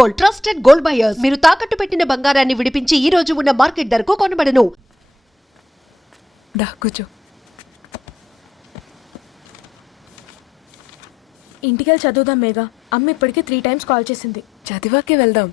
Gold, trusted gold buyers. మీరు తాకట్టు పెట్టిన బంగారాన్ని విడిపించి ఈ రోజు ఉన్న మార్కెట్ ధరకు కొనబడను. కూర్చో. ఇంటికెళ్ళి చదువుదాం మేఘా. అమ్మ ఇప్పటికే 3 times కాల్ చేసింది. చదివాకే వెళ్దాం.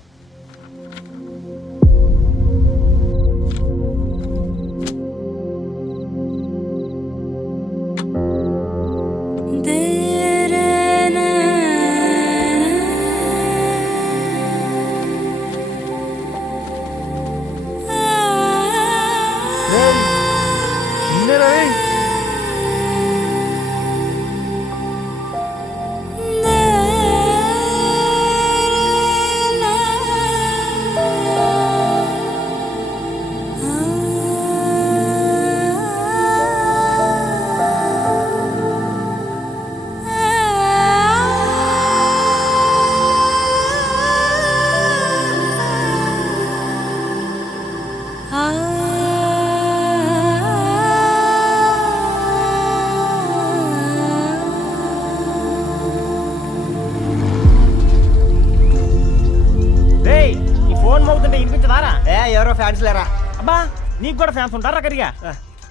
ఎవరో ఫ్యాన్స్ లేరా? అబ్బా నీకు కూడా ఫ్యాన్స్ ఉంటారా? కరిగా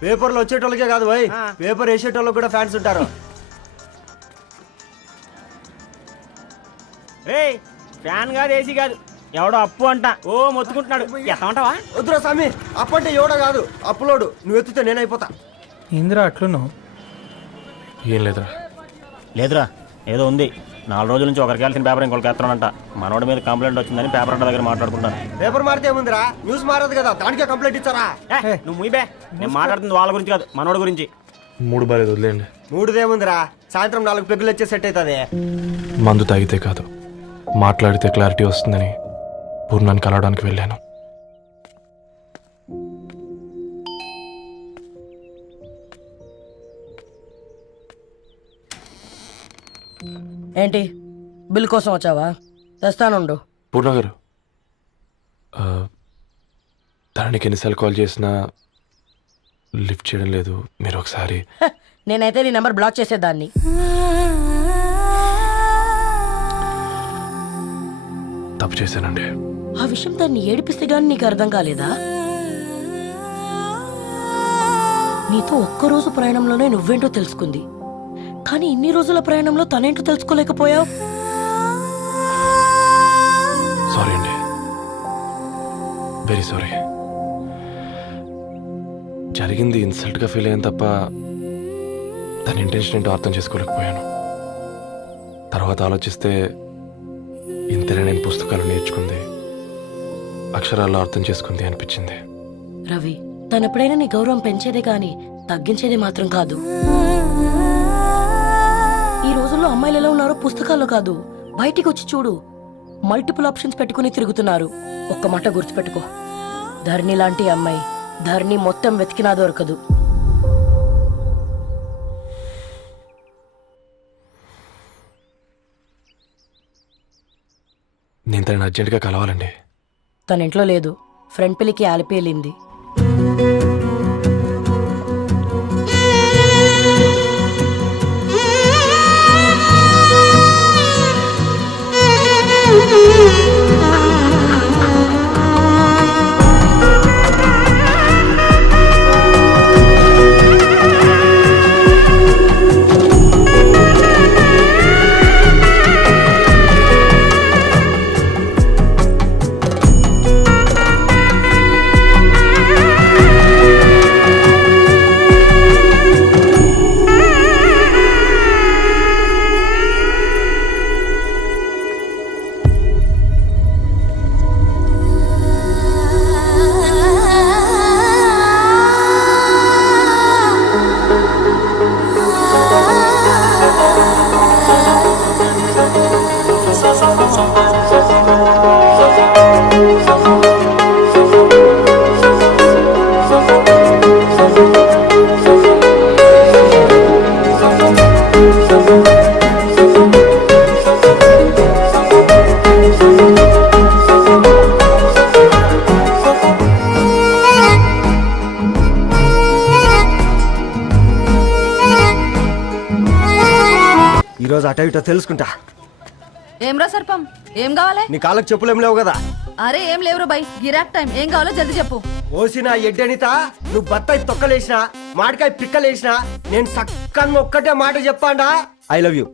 పేపర్లో వచ్చేటోళ్ళకే కాదు భయ్, పేపర్ వేసేటోళ్ళకి కూడా ఫ్యాన్స్ ఉంటారు. రే ఫ్యాన్ కాదు, ఏసీ కాదు, ఎవడో అప్పు అంట ఓ మొత్తుకుంటున్నాడు. ఎత్తమంటావా? వద్దురా స్వామి, అప్పు అంటే ఎవడో కాదు, అప్పులోడు. నువ్వు ఎత్తుతే నేనైపోతా. ఏందిరా అట్లున్నావు? ఏం లేదురా. లేదురా, ఏదో ఉంది. 4 రోజుల నుంచి ఒకరికి వెళ్ళిన పేపర్ ఇంకొకరికి ఎత్తానంట. మనోడి మీద కంప్లైంట్ వచ్చిందని పేపర్ అంట దగ్గర మాట్లాడుకుంటాను. పేపర్ మారితే ఏముందిరా, న్యూస్ మారదు కదా, దానికే కంప్లైంట్ ఇచ్చారా? నువ్వు ముయ్యబే, నేను మాట్లాడుతుంది వాళ్ళ గురించి కాదు, మనోడి గురించి. 3 బాలేదు, వదిలేండి. 3దేముందిరా, సాయంత్రం 4 పెగ్గులు వచ్చే సెట్ అవుతుంది. మందు తాగితే కాదు, మాట్లాడితే క్లారిటీ వస్తుందని పూర్ణాన్ని కలవడానికి వెళ్ళాను. ఏంటి, బిల్ కోసం వచ్చావా? తెస్తానుండు. పూర్ణ గారు, తనకి ఎన్నిసార్లు కాల్ చేసినా లిఫ్ట్ చేయడం లేదు. మీరు ఒకసారి. నేనైతే నీ నెంబర్ బ్లాక్ చేసేదాన్ని. తప్పు చేశానండి. ఆ విషయం దాన్ని ఏడిపిస్తే గానీ నీకు అర్థం కాలేదా? నీతో ఒక్కరోజు ప్రయాణంలోనే నువ్వేంటో తెలుసుకుంది, కానీ ఇన్ని రోజుల ప్రయాణంలో తనేంటో తెలుసుకోలేకపోయావు. సారీ అండి, వెరీ సారీ. జరిగింది ఇన్సల్ట్గా ఫీల్ అయ్యాను తప్ప తన ఇంటెన్షన్ ఏంటో అర్థం చేసుకోలేకపోయాను. తర్వాత ఆలోచిస్తే ఇంతనే నేను పుస్తకాలు నేర్చుకుంది, అక్షరాల్లో అర్థం చేసుకుంది అనిపించింది. రవి, తను ఎప్పుడైనా నీ గౌరవం పెంచేదే కానీ తగ్గించేదే మాత్రం కాదు. ఈ రోజుల్లో అమ్మాయిలు ఎలా ఉన్నారో పుస్తకాల్లో కాదు, బయటికి వచ్చి చూడు. మల్టిపుల్ ఆప్షన్స్ పెట్టుకుని తిరుగుతున్నారు. ఒక్క మాట గుర్తుపెట్టుకో, ధరణి లాంటి అమ్మాయి ధరణి మొత్తం వెతికినా దొరకదు. నేను తనని అర్జెంటుగా కలవాలండి. తన ఇంట్లో లేదు, ఫ్రెండ్ పెళ్లికి ఆలిపేలింది. ఈరోజు అటో ఇటో తెలుసుకుంటా. ఏమ్రా సర్పం ఏం కావాలి? నీ కాళ్ళకి చెప్పులేం లేవు కదా. అరే ఏం లేవురా బై, గిరాక్ టైం. ఏం కావాలో జల్దీ చెప్పు. ఓసిన ఎడ్డనిత, నువ్వు బత్తాయి తొక్కలేసినా మాడికాయ పిక్కలేసినా నేను సక్కంగా ఒక్కటే మాట చెప్పాండా, ఐ లవ్ యూ.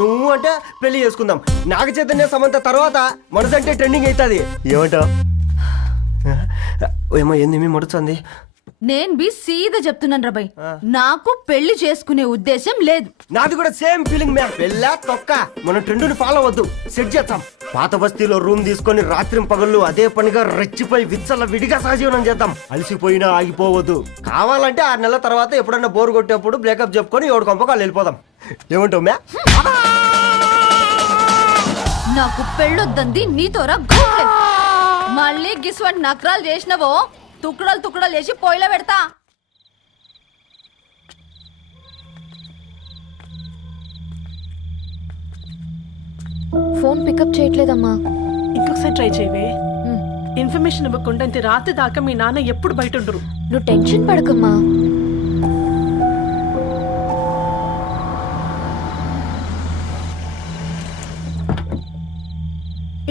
నువ్వు అంటే పెళ్లి చేసుకుందాం. నాగ చైతన్య సమంత తర్వాత మనసంటే ట్రెండింగ్ అవుతుంది. ఏమంటావు? ఏమో ఏంది మీ మడుతుంది? నేను బి సీదా చెప్తున్నాను రా బై, నాకు పెళ్లి చేసుకునే ఉద్దేశం లేదు. నాది కూడా సేమ్ ఫీలింగ్ మ్యామ్. పెళ్ళా తొక్క, మనం ట్రెండ్ని ఫాలో వద్దు, సెట్ చేద్దాం. పాత బస్తీలో రూమ్ తీసుకొని రాత్రి పగళ్ళు అదే పనిగా రెచ్చిపోయి విచ్చల విడిగా సహజీవనం చేద్దాం. అలసిపోయినా ఆగిపోవద్దు. కావాలంటే 6 నెలల తర్వాత ఎప్పుడన్నా బోర్ కొట్టేప్పుడు బ్రేకప్ చెప్పుకొని ఎవడు కొంపకాలు వెళ్ళిపోదాం. ఏమంటావు మ్యా? నాకు పెళ్ళొద్దంది నీతోరా గోహె. మళ్ళీ గిస్వంటి నకరాలు చేసినవో తుక్కడలు తుక్కడలు చేసి పొయ్యిలో పెడతా. ఫోన్ పికప్ చేయట్లేదమ్మా. ఇంకొకసారి ట్రై చేయవే. ఇన్ఫర్మేషన్ ఇవ్వకుండా ఇంత రాత్రి దాకా మీ నాన్న ఎప్పుడు బయట ఉండరు. నువ్వు టెన్షన్ పడకమ్మా.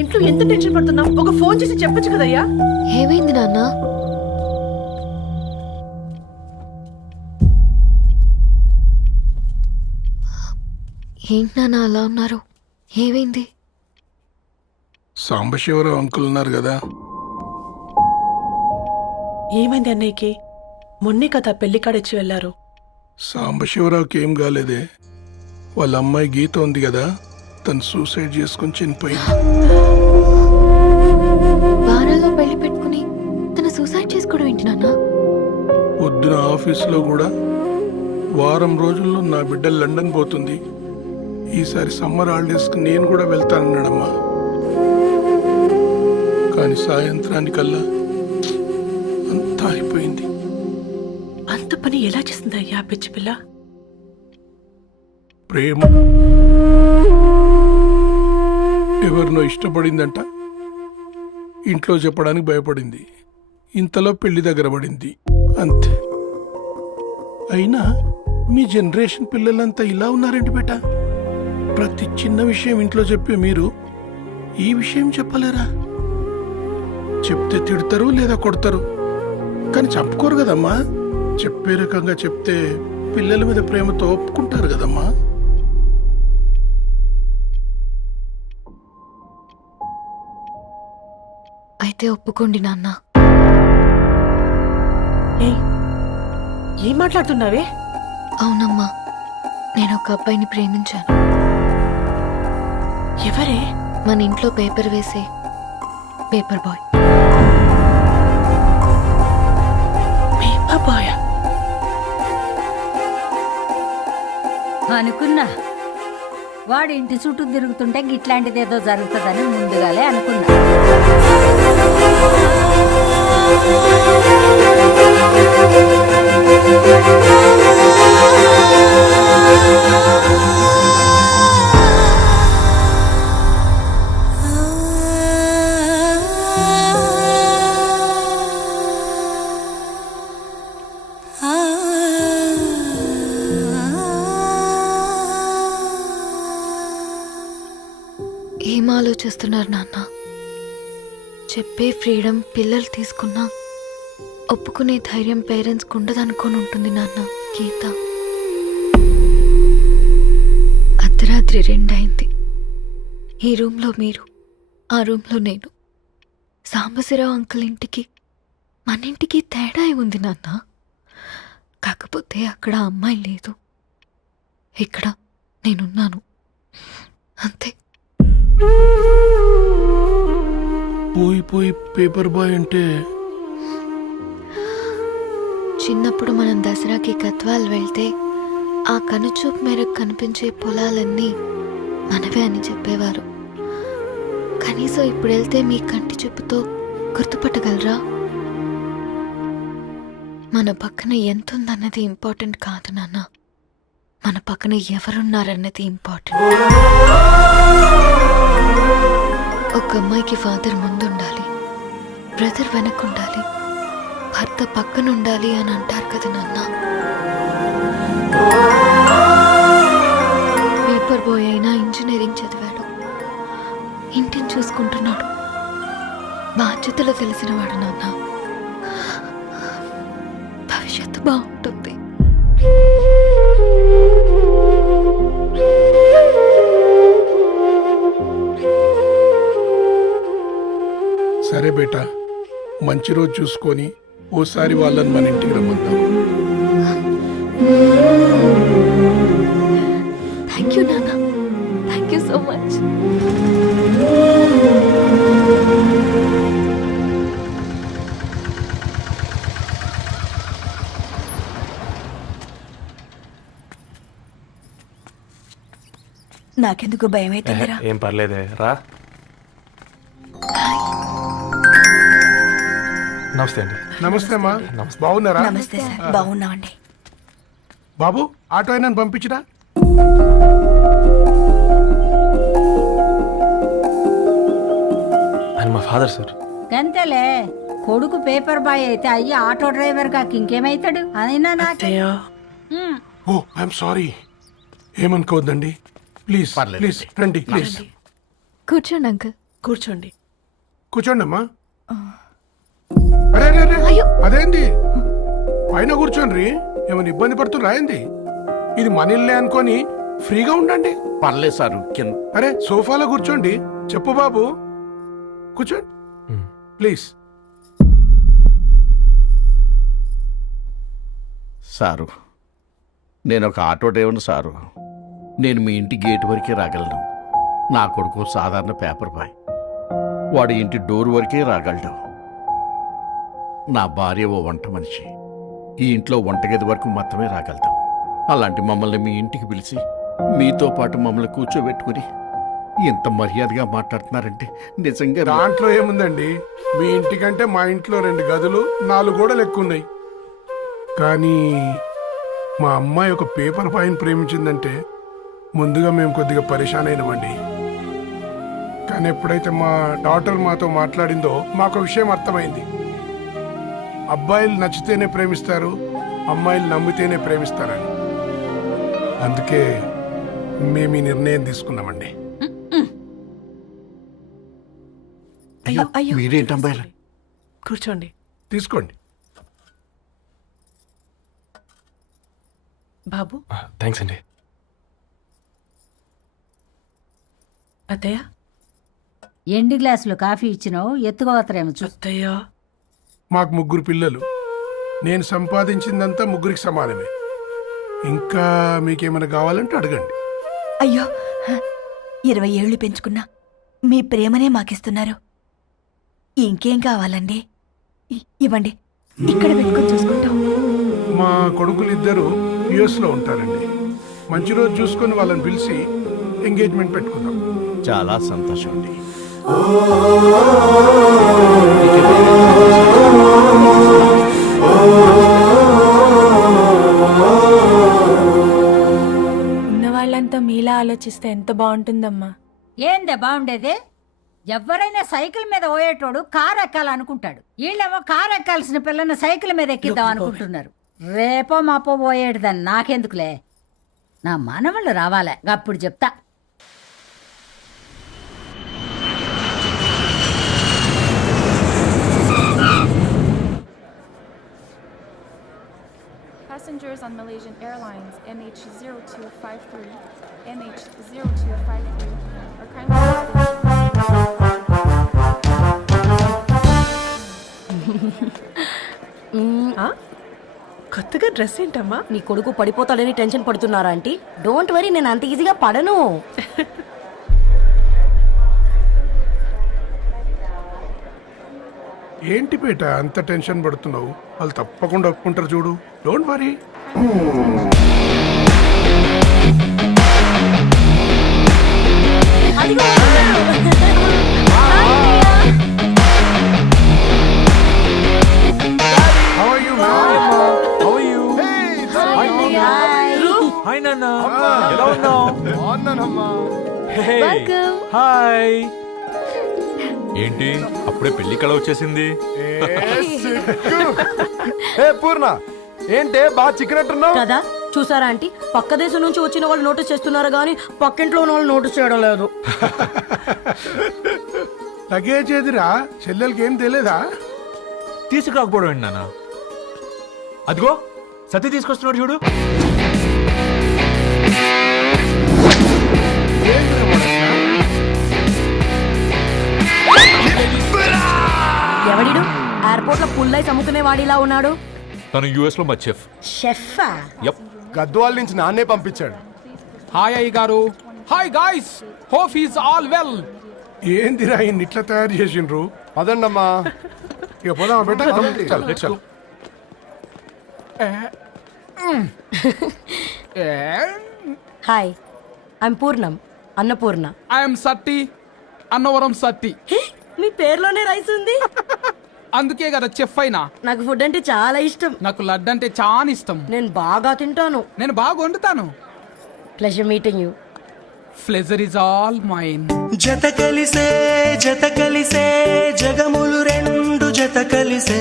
ఇంట్లో ఎంత టెన్షన్ పడుతున్నావు? ఒక ఫోన్ చేసి చెప్పొచ్చు కదయ్యా. ఏమైంది నాన్న? ఏంటి నాన్న అలా ఉన్నారు? ఏమైంది? సాంబశివరావు అంకుల్ ఉన్నారు కదా, ఏమైంది అన్నయ్యకి? మొన్నే కదా పెళ్లి కాడిచ్చి వెళ్ళారు. సాంబశివరావుకి ఏం కాలేదే. వాళ్ళ అమ్మాయి గీత ఉంది కదా, తను సూసైడ్ చేసుకుని చనిపోయింది. వారాల్లో పెళ్లి పెట్టుకుని తన సూసైడ్ చేసుకోవడం ఏంటి నాన్న? పొద్దున ఆఫీసులో కూడా వారం రోజుల్లో నా బిడ్డ లండన్ పోతుంది, ఈసారి సమ్మర్ హాలిడేస్కి నేను కూడా వెళ్తానన్నాడమ్మా. కానీ సాయంత్రానికల్లా అంతా అయిపోయింది. అంత పని ఎలా చేస్తుందయ్యా పిచ్చి పిల్ల? ప్రేమ ఎవరినో ఇష్టపడిందంట, ఇంట్లో చెప్పడానికి భయపడింది. ఇంతలో పెళ్లి దగ్గర పడింది, అంతే. అయినా మీ జనరేషన్ పిల్లలంతా ఇలా ఉన్నారేంటి బేట? ప్రతి చిన్న విషయం ఇంట్లో చెప్పే మీరు ఈ విషయం చెప్పలేరా? చెప్తే తిడతారు లేదా కొడతారు, కానీ చంపుకోరు కదమ్మా. చెప్పే రకంగా చెప్తే పిల్లల మీద ప్రేమతో ఒప్పుకుంటారు కదమ్మా. అయితే ఒప్పుకోండి నాన్న. ఏం మాట్లాడుతున్నావే? అవునమ్మా, నేను ఒక అబ్బాయిని ప్రేమించాను. ఎవరే? మన ఇంట్లో పేపర్ వేసే పేపర్ బాయ్. Paper boy? అనుకున్నా వాడి ఇంటి చుట్టూ తిరుగుతుంటే గిట్లాంటిది ఏదో జరుగుతుందని ముందుగాలే అనుకున్నా. ఏం ఆలోచిస్తున్నారు నాన్న? చెప్పే ఫ్రీడమ్ పిల్లలు తీసుకున్నా ఒప్పుకునే ధైర్యం పేరెంట్స్కి ఉండదనుకొని ఉంటుంది నాన్న. గీత అర్ధరాత్రి 2 అయింది. ఈ రూమ్లో మీరు, ఆ రూమ్లో నేను. సాంబశివరావు అంకుల్ ఇంటికి మన ఇంటికి తేడా ఉంది నాన్న. కాకపోతే అక్కడ అమ్మాయి లేదు, ఇక్కడ నేనున్నాను, అంతే. పోయి పోయి పేపర్ బాయ్ అంటే? చిన్నప్పుడు మనం దసరాకి గద్వాల్ వెళ్తే ఆ కనుచూపు మేరకు కనిపించే పొలాలన్నీ మనవే అని చెప్పేవారు. కనీసం ఇప్పుడు వెళ్తే మీ కంటి చూపుతో గుర్తుపట్టగలరా? మన పక్కన ఎంత ఉందన్నది ఇంపార్టెంట్ కాదు నాన్న, మన పక్కన ఎవరున్నారన్నది ఇంపార్టెంట్. ఒక అమ్మాయికి ఫాదర్ ముందుండాలి, బ్రదర్ వెనకుండాలి, భర్త పక్కన ఉండాలి అని అంటారు కదా నాన్న. మీ పేపర్ బాయ్ అయినా ఇంజనీరింగ్ చదివాడు, ఇంటిని చూసుకుంటున్నాడు, బాధ్యతలు తెలిసినవాడు నాన్న. భవిష్యత్తు బాగుంటుంది. సరే బేటా, మంచి రోజు చూసుకొని ఓసారి వాళ్ళని మన ఇంటికి రమ్మందాం. థ్యాంక్ యూ నాన్న, థ్యాంక్ యూ సో మచ్. నాకెందుకు భయం అవుతుందిరా. ఏం పర్లేదే, రా. నమస్తే అండి. నమస్తే అమ్మా, బాగున్నారా? నమస్తే సార్, బాగున్నామండి. బాబు, ఆటో అయినా పంపించరా? ఆయన మా ఫాదర్ సార్. గంతేలే, కొడుకు పేపర్ బాయ్ అయితే అయ్యి ఆటో డ్రైవర్ కాక ఇంకేమైతాడు? అయినా నాకు ఓ ఐఎమ్ సారీ, ఏమనుకోవద్దండి. ప్లీజ్ ప్లీజ్ రండి, ప్లీజ్ కూర్చోండి అంకుల్. కూర్చోండి. కూర్చోండి అమ్మా. అరే అరే అరే, అదేంది పైన కూర్చోండి, ఏమైనా ఇబ్బంది పడుతున్నా ఏంది? ఇది మన ఇల్లే అనుకొని ఫ్రీగా ఉండండి. పర్లేదు సారు, అరే సోఫాలో కూర్చోండి. చెప్పు బాబు, కూర్చోండి ప్లీజ్. సారు, నేను ఒక ఆటో డ్రైవర్ని సారు. నేను మీ ఇంటి గేట్ వరకే రాగలను. నా కొడుకు సాధారణ పేపర్ బాయ్, వాడి ఇంటి డోర్ వరకే రాగలడు. నా భార్య ఓ వంట మనిషి, ఈ ఇంట్లో వంటగది వరకు మాత్రమే రాగలుగుతాం. అలాంటి మమ్మల్ని మీ ఇంటికి పిలిచి మీతో పాటు మమ్మల్ని కూర్చోబెట్టుకుని ఎంత మర్యాదగా మాట్లాడుతున్నారంటే నిజంగా దాంట్లో ఏముందండి, మీ ఇంటికంటే మా ఇంట్లో 2 గదులు 4 గోడలు ఎక్కువ ఉన్నాయి. కానీ మా అమ్మాయి ఒక పేపర్ బాయ్ని ప్రేమించిందంటే ముందుగా మేము కొద్దిగా పరేషాన్ అయినామండి. కానీ ఎప్పుడైతే మా డాటర్ మాతో మాట్లాడిందో మాకు విషయం అర్థమైంది. అబ్బాయిలు నచ్చితేనే ప్రేమిస్తారు, అమ్మాయిలు నమ్మితేనే ప్రేమిస్తారని. అందుకే మేము ఈ నిర్ణయం తీసుకున్నామండి. అయ్యో, మీరేంటి అమ్మాయిలు? కూర్చోండి. తీసుకోండి. బాబు. థ్యాంక్స్ అండి. అత్తయ్య. ఎండి గ్లాసులో కాఫీ ఇచ్చినావు, ఎత్తుకోవతరేమో చూ. అత్తయ్య. మాకు 3 పిల్లలు, నేను సంపాదించిందంతా 3కి సమానమే. ఇంకా మీకేమైనా కావాలంటే అడగండి. అయ్యో, 20 ఏళ్ళు పెంచుకున్నా మీ ప్రేమనే మాకిస్తున్నారు. ఇంకేం కావాలండి? ఇవ్వండి, ఇక్కడ పెట్టుకొని చూసుకుంటాం. మా కొడుకులిద్దరూ యుఎస్లో ఉంటారండి. మంచి రోజు చూసుకొని వాళ్ళని పిలిచి ఎంగేజ్మెంట్ పెట్టుకుందాం. చాలా సంతోషం అండి. ఉన్న వాళ్ళంతా మీలా ఆలోచిస్తే ఎంత బాగుంటుందమ్మా. ఏందే బాగుండేది? ఎవరైనా సైకిల్ మీద పోయేటోడు కారు ఎక్కాలనుకుంటాడు, వీళ్ళేమో కారు ఎక్కాల్సిన పిల్లని సైకిల్ మీద ఎక్కిద్దాం అనుకుంటున్నారు. రేపో మాపో పోయేటిదని నాకెందుకులే, నా మనవళ్ళు రావాలే, అప్పుడు చెప్తా. Passengers on Malaysian Airlines MH0253, MH0253 are kindly... కొత్తగా డ్రెస్ ఏంటమ్మా? నీ కొడుకు పడిపోతాడని టెన్షన్ పడుతున్నారా ఆంటీ? డోంట్ వరీ, నేను అంత ఈజీగా పడను. ఏంటి పేట అంత టెన్షన్ పడుతున్నావు? వాళ్ళు తప్పకుండా ఒప్పుకుంటారు చూడు. Don't worry. హాయ్. ఏంటి అప్పుడే పెళ్లి కళ వచ్చేసింది? పూర్ణ ఏంటే బాగా చిక్కినట్టున్నావు కదా చూసారా ఆంటీ, పక్క దేశం నుంచి వచ్చిన వాళ్ళు నోటీస్ చేస్తున్నారు కానీ పక్కింట్లో ఉన్న వాళ్ళు నోటీస్ చేయడం లేదు. లగేజ్ ఏదిరా, చెల్లెలకి ఏం తెలియదా? తీసుకురాకపోవడం ఏంటి నాన్న? అదిగో సతీ తీసుకొస్తున్నాడు చూడు. ఎవడిడు ఎయిర్పోర్ట్ లో పుల్లైస్ అమ్ముకునే వాడిలా ఉన్నాడు? తను యుఎస్ లో మా చెఫ్. షెఫా? యప్. గద్వాల నుంచి నాన్నే పంపించాడు. హాయ్ అయ్య గారు. Hi guys, hope is all well. ఏందిరా ఇన్ని ఇట్లా తయారు చేసిండ్రు? అదండమ్మా. ఇక పోదామా బెట్ట? Hi, I'm Purnam, Annapurna. I'm Satti, Annavaram Satti. మీ పేర్లోనే రైస్ ఉంది. అందుకే కదా చెఫ్ అయినా. నాకు ఫుడ్ అంటే చాలా ఇష్టం. నాకు లడ్డు అంటే చాలా ఇష్టం. నేను బాగా తింటాను. నేను బాగా వండుతాను. Pleasure meeting you. Pleasure is all mine. జత కలిసే జగములు రెండు జత కలిసే.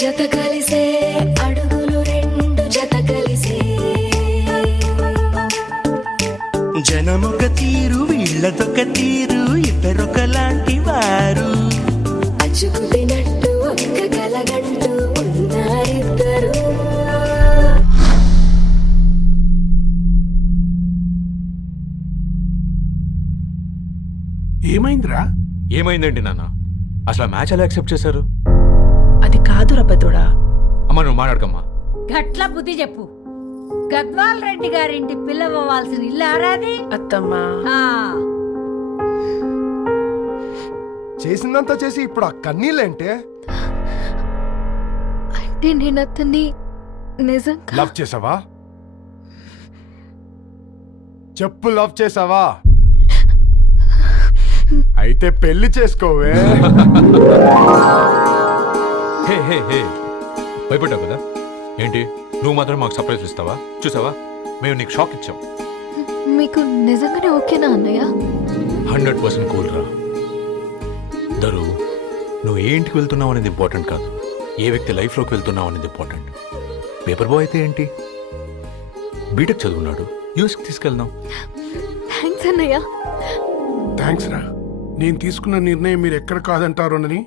జత కలిసే అడుగులు రెండు జత కలిసే. జనమొక తీరు వీళ్ళదొక తీరు, ఇద్దరొకలాంటి వారు. అచ్చుకు తినట్టు ఒక్క కలగంటూ ఉన్నారిద్దరు. ఏమైందిరా? ఏమైందండి నాన్న? అసలు ఆ మ్యాచ్ ఎలా యాక్సెప్ట్ చేశారు? అది కాదు రబ్బతుడా. అమ్మ నువ్వు మాట్లాడకమ్మా. గట్ల బుద్ధి చెప్పు. గద్వాల్ రెడ్డి గారింటి పిల్లవ్వాల్సిన ఇల్లు ఆరాది. అత్తమ్మా, చేసిందంతా చేసి ఇప్పుడు ఆ కన్నీళ్ళేంటే? అంటే నేను అతన్ని నిజంగా లవ్ చేసావా? చెప్పు, లవ్ చేసావా? అయితే పెళ్లి చేసుకోవే. హే హే హే, భయపడ్డావు కదా? ఏంటి నువ్వు మాత్రం మాకు సర్ప్రైజ్ ఇస్తావా? చూసావా, మేము నీకు షాక్ ఇచ్చాం. మీకు నిజంగానే ఓకేనా అన్నయ్య? 100% కూల్ రా. దరు, నువ్వు ఏ ఇంటికి వెళ్తున్నావు అనేది ఇంపార్టెంట్ కాదు, ఏ వ్యక్తి లైఫ్లోకి వెళ్తున్నావు అనేది ఇంపార్టెంట్. పేపర్ బాయ్ అయితే ఏంటి, బీటెక్ చదువున్నాడు, యూఎస్కి తీసుకెళ్దాం. థ్యాంక్స్ అన్నయ్య. థ్యాంక్స్ రా. నేను తీసుకున్న నిర్ణయం మీరు ఎక్కడ కాదంటారోనని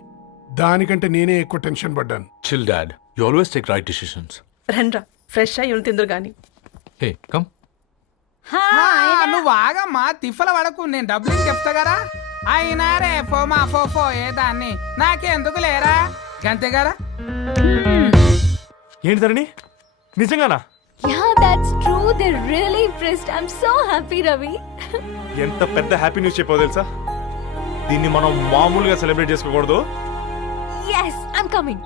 దానికంటే నేనే ఎక్కువ టెన్షన్ పడ్డాను. Chill dad, you always take right decisions. రండ్రా, ఫ్రెష్ అయ్యి ఉండి తిందురు గాని. Hey come. నువ్వు ఆగమ్మా, తిఫల పడకు, నేను డబ్బులు చెప్తా కదా. అయినా రేపో మా ఫోఫో ఏ దాన్ని నాకెందుకు లేరా గంతే కదా. ఏంటి ధరణి, నిజంగానా? Yeah, that's true. They're really impressed. I'm so happy, Ravi. ఎంత పెద్ద హ్యాపీ న్యూస్ చెప్పావు తెలుసా? దీన్ని మనం మామూలుగా సెలబ్రేట్ చేసుకోకూడదు. Yes, I'm coming.